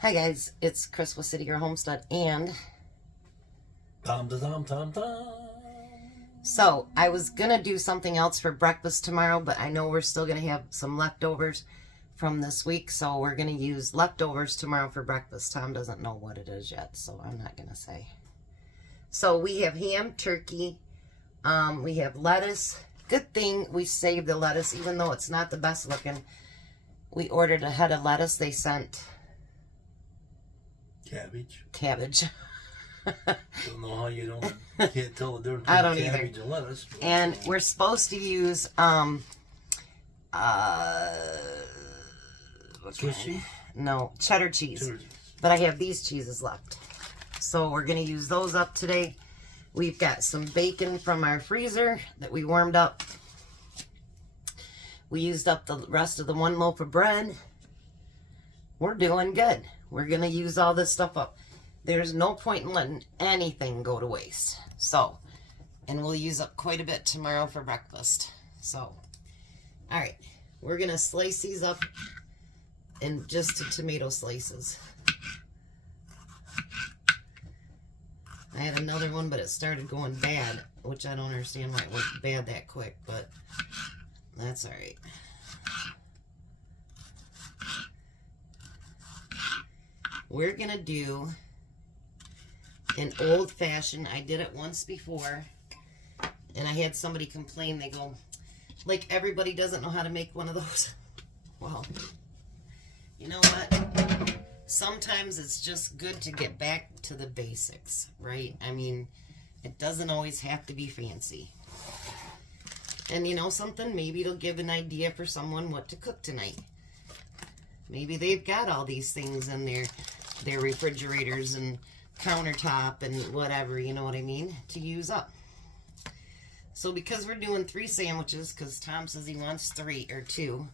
Hi guys, it's Chris with City Girl Homestead, and Tom, tom, tom, tom. so I was gonna do something else for breakfast tomorrow, but I know we're still gonna have some leftovers from this week, so we're gonna use leftovers tomorrow for breakfast. Tom doesn't know what it is yet, so I'm not gonna say. So we have ham, turkey, we have lettuce. Good thing we saved the lettuce, even though it's not the best looking. We ordered a head of lettuce. They sent cabbage. Don't know how you can't tell the difference I don't between either. cabbage and lettuce. And we're supposed to use Swiss cheese? No, cheddar cheese. But I have these cheeses left. So we're gonna use those up today. We've got some bacon from our freezer that we warmed up. We used up the rest of the one loaf of bread. We're doing good. We're gonna use all this stuff up. There's no point in letting anything go to waste. So, and we'll use up quite a bit tomorrow for breakfast. So, all right, we're gonna slice these up in just tomato slices. I had another one, but it started going bad, which I don't understand why it went bad that quick, but that's all right. We're gonna do an old-fashioned. I did it once before, and I had somebody complain. They go, like, everybody doesn't know how to make one of those. Well, you know what? Sometimes it's just good to get back to the basics, right? I mean, it doesn't always have to be fancy. And you know something? Maybe it'll give an idea for someone what to cook tonight. Maybe they've got all these things in their refrigerators and countertop and whatever, you know what I mean, to use up. So because we're doing 3 sandwiches, because Tom says he wants 3 or 2,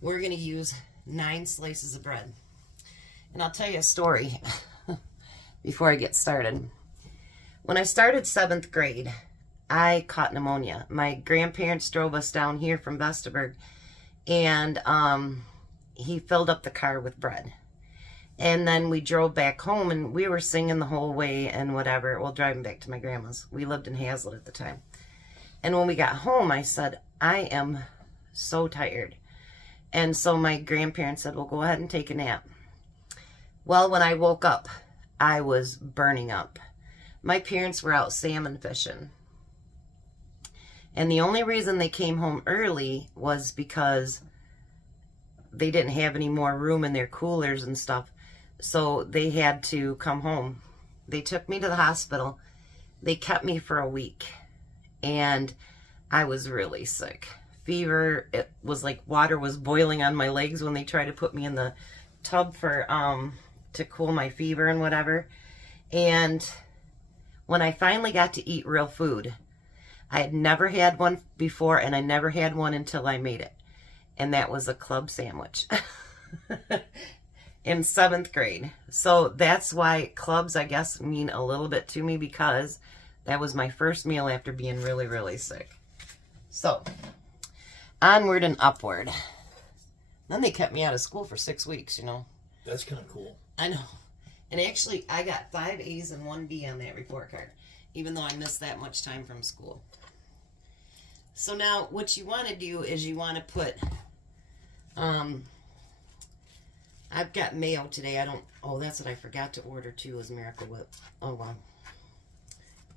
we're going to use 9 slices of bread. And I'll tell you a story before I get started. When I started 7th grade, I caught pneumonia. My grandparents drove us down here from Vestaburg, and he filled up the car with bread. And then we drove back home, and we were singing the whole way and whatever. Well, driving back to my grandma's. We lived in Hazlet at the time. And when we got home, I said, I am so tired. And so my grandparents said, well, go ahead and take a nap. Well, when I woke up, I was burning up. My parents were out salmon fishing. And the only reason they came home early was because they didn't have any more room in their coolers and stuff. So they had to come home. They took me to the hospital. They kept me for a week. And I was really sick. Fever, it was like water was boiling on my legs when they tried to put me in the tub for to cool my fever and whatever. And when I finally got to eat real food, I had never had one before, and I never had one until I made it. And that was a club sandwich in 7th grade. So that's why clubs, I guess, mean a little bit to me, because that was my first meal after being really, really sick. So onward and upward. Then they kept me out of school for 6 weeks, you know. That's kind of cool. I know. And actually, I got 5 A's and 1 B on that report card, even though I missed that much time from school. So now what you want to do is you want to put, I've got mayo today. That's what I forgot to order too, is Miracle Whip. Oh, wow.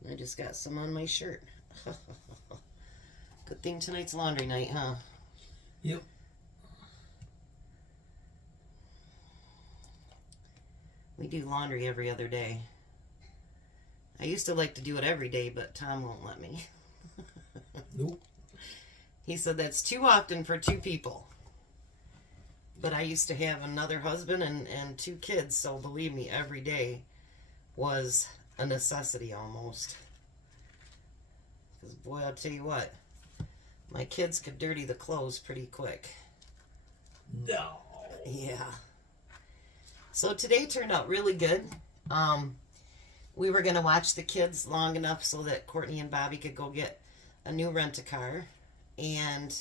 I just got some on my shirt. Good thing tonight's laundry night, huh? Yep. We do laundry every other day. I used to like to do it every day, but Tom won't let me. Nope. He said that's too often for 2 people. But I used to have another husband and 2 kids, so believe me, every day was a necessity almost. Because boy, I'll tell you what, my kids could dirty the clothes pretty quick. No. Yeah. So today turned out really good. We were going to watch the kids long enough so that Courtney and Bobby could go get a new rent-a-car. And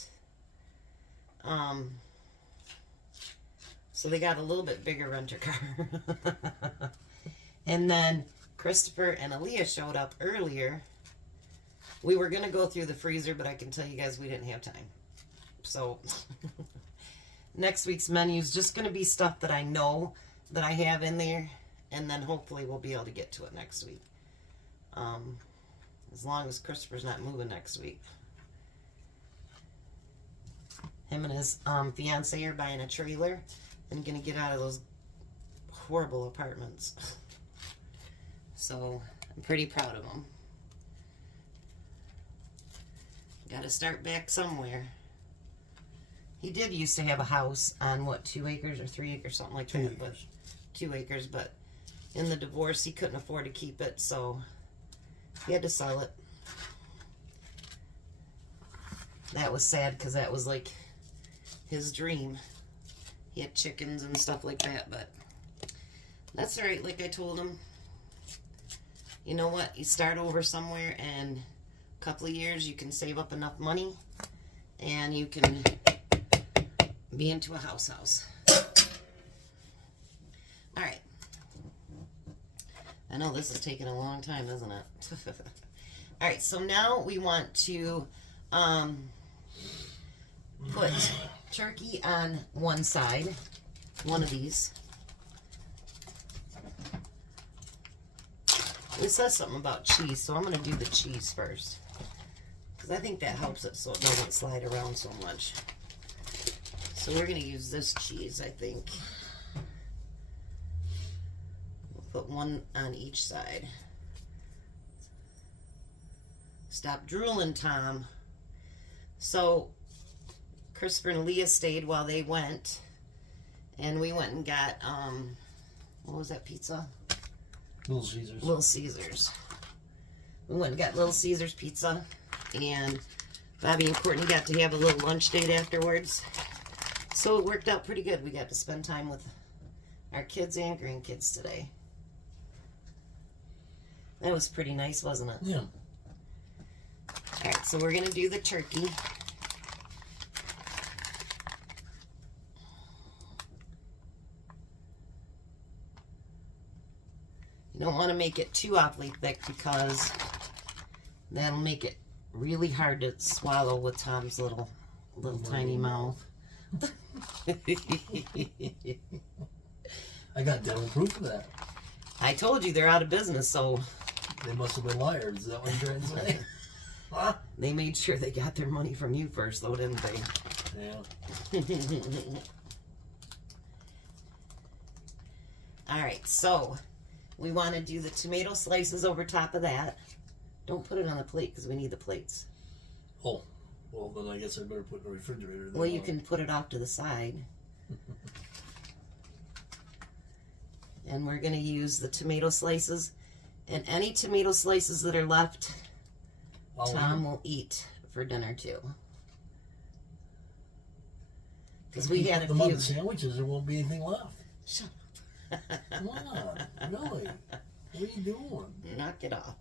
So they got a little bit bigger renter car. And then Christopher and Aaliyah showed up earlier. We were going to go through the freezer, but I can tell you guys we didn't have time. So next week's menu is just going to be stuff that I know that I have in there. And then hopefully we'll be able to get to it next week. As long as Christopher's not moving next week. Him and his fiance are buying a trailer and going to get out of those horrible apartments. So I'm pretty proud of them. Got to start back somewhere. He did used to have a house on, what, 2 acres or 3 acres, something like that. But 2 acres, but in the divorce, he couldn't afford to keep it, so he had to sell it. That was sad, because that was, like, his dream. He had chickens and stuff like that, but that's all right, like I told him. You know what? You start over somewhere, and a couple of years, you can save up enough money, and you can be into a house. All right. I know this is taking a long time, isn't it? All right, so now we want to put turkey on one side, one of these. It says something about cheese, so I'm going to do the cheese first. Because I think that helps it so it doesn't slide around so much. So we're going to use this cheese, I think. We'll put one on each side. Stop drooling, Tom. So Christopher and Leah stayed while they went. And we went and got, what was that pizza? Little Caesars. Little Caesars. We went and got Little Caesars pizza, and Bobby and Courtney got to have a little lunch date afterwards. So it worked out pretty good. We got to spend time with our kids and grandkids today. That was pretty nice, wasn't it? Yeah. Alright, so we're going to do the turkey. You don't want to make it too awfully thick because that'll make it really hard to swallow with Tom's little tiny mouth. I got dental proof of that. I told you they're out of business, so They must have been liars. Is that what you're trying to say? Huh? they made sure they got their money from you first, though, didn't they? Yeah. Alright, so we want to do the tomato slices over top of that. Don't put it on the plate because we need the plates. Oh, well then I guess I better put it in the refrigerator. Well, you can put it off to the side. And we're going to use the tomato slices. And any tomato slices that are left, Tom will eat for dinner too. Because we had a them on few. the sandwiches, there won't be anything left. Shut up. Come on, really? What are you doing? Knock it off.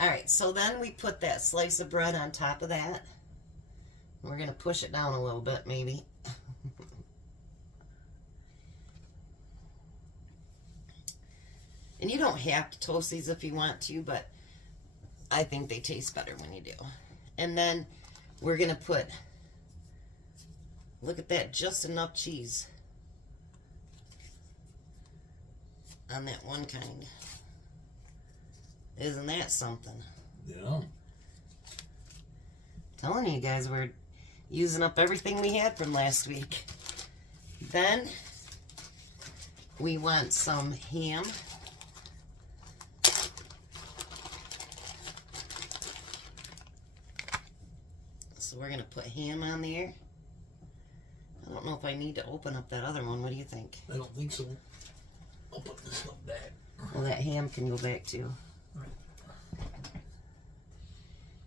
Alright, so then we put that slice of bread on top of that. We're going to push it down a little bit, maybe. And you don't have to toast these if you want to, but I think they taste better when you do. And then we're going to put, look at that, just enough cheese on that one kind. Isn't that something? Yeah. Telling you guys, we're using up everything we had from last week. Then we want some ham. So we're going to put ham on there. I don't know if I need to open up that other one. What do you think? I don't think so. I'll put this stuff back. Well, that ham can go back too.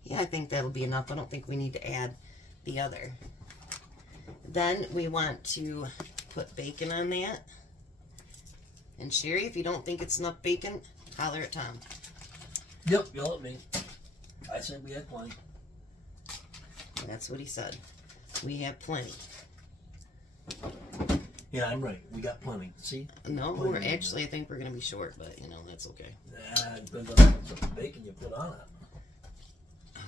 Yeah, I think that'll be enough. I don't think we need to add the other. Then we want to put bacon on that. And Sherry, if you don't think it's enough bacon, holler at Tom. Yep, yell at me. I said we had plenty. That's what he said. We have plenty. Yeah, I'm right. We got plenty. See? No, we're actually, I think we're going to be short, but, you know, that's okay. Nah, it depends on how much bacon you put on it.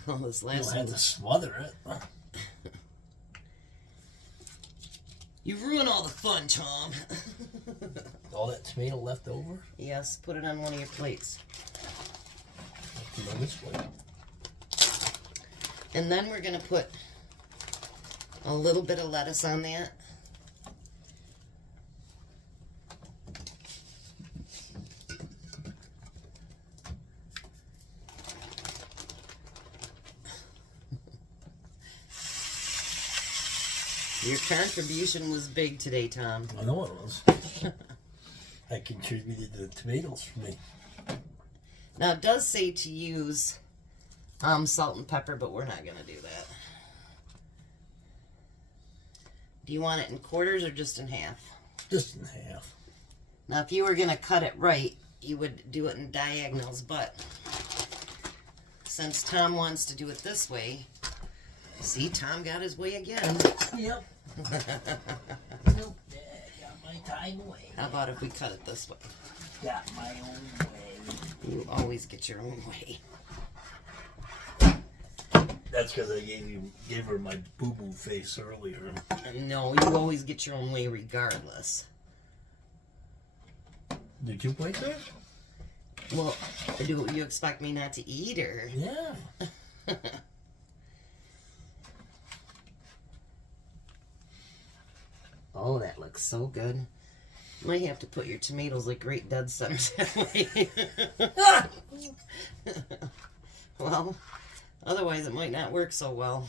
Well, this You'll last have one. to smother it. You ruin all the fun, Tom. All that tomato left over? Yes, put it on one of your plates. Go this way. And then we're going to put a little bit of lettuce on that. Your contribution was big today, Tom. I know it was. I contributed the tomatoes for me. Now, it does say to use salt and pepper, but we're not going to do that. Do you want it in quarters or just in half? Just in half. Now, if you were going to cut it right, you would do it in diagonals, but since Tom wants to do it this way, see, Tom got his way again. Yep. Nope. Got my time away. How about if we cut it this way? Got my own way. You always get your own way. That's because I gave her my boo-boo face earlier. No, you always get your own way regardless. Did you play there? Well, do you expect me not to eat, or? Yeah. Oh, that looks so good. Might have to put your tomatoes like right dead centers that way. Well, otherwise it might not work so well.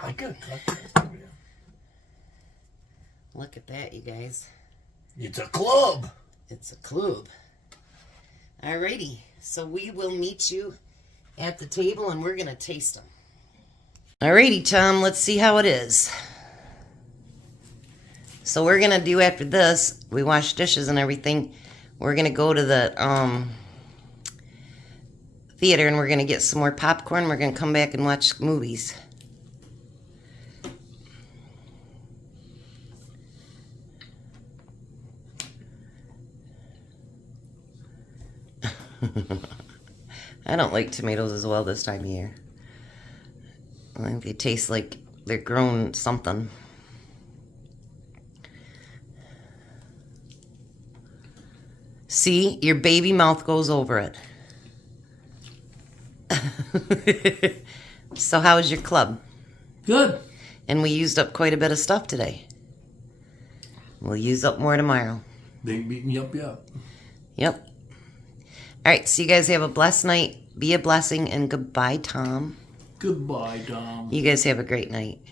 I could cut that for you. Look at that, you guys. It's a club. It's a club. Alrighty, so we will meet you at the table and we're going to taste them. Alrighty, Tom, let's see how it is. So we're going to do after this, we wash dishes and everything, we're going to go to the theater and we're going to get some more popcorn. We're going to come back and watch movies. I don't like tomatoes as well this time of year. I think they taste like they're grown something. See, your baby mouth goes over it. So how was your club? Good. And we used up quite a bit of stuff today. We'll use up more tomorrow. They beat me up, yeah. Yep. All right, so you guys have a blessed night. Be a blessing, and goodbye, Tom. Goodbye, Tom. You guys have a great night.